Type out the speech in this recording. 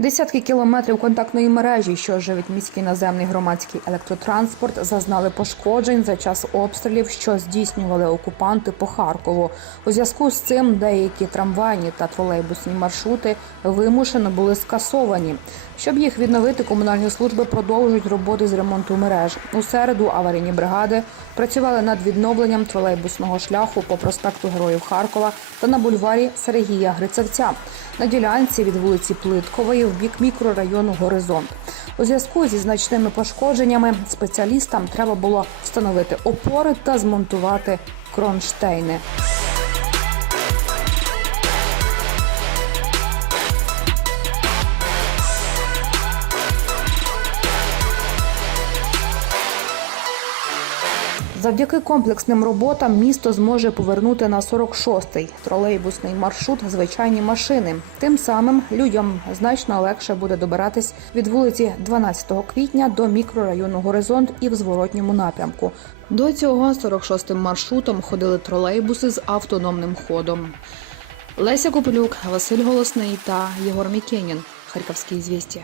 Десятки кілометрів контактної мережі, що живить міський наземний громадський електротранспорт, зазнали пошкоджень за час обстрілів, що здійснювали окупанти по Харкову. У зв'язку з цим деякі трамвайні та тролейбусні маршрути вимушено були скасовані. Щоб їх відновити, комунальні служби продовжують роботи з ремонту мереж. У середу аварійні бригади працювали над відновленням тролейбусного шляху по проспекту Героїв Харкова та на бульварі Сергія Грицевця на ділянці від вулиці Плиткової в бік мікрорайону Горизонт. У зв'язку зі значними пошкодженнями спеціалістам треба було встановити опори та змонтувати кронштейни. Завдяки комплексним роботам місто зможе повернути на 46-й тролейбусний маршрут звичайні машини. Тим самим людям значно легше буде добиратись від вулиці 12 квітня до мікрорайону Горизонт і в зворотньому напрямку. До цього 46-м маршрутом ходили тролейбуси з автономним ходом. Леся Копилюк, Василь Голосний та Єгор Мікенін. Харківські звістя.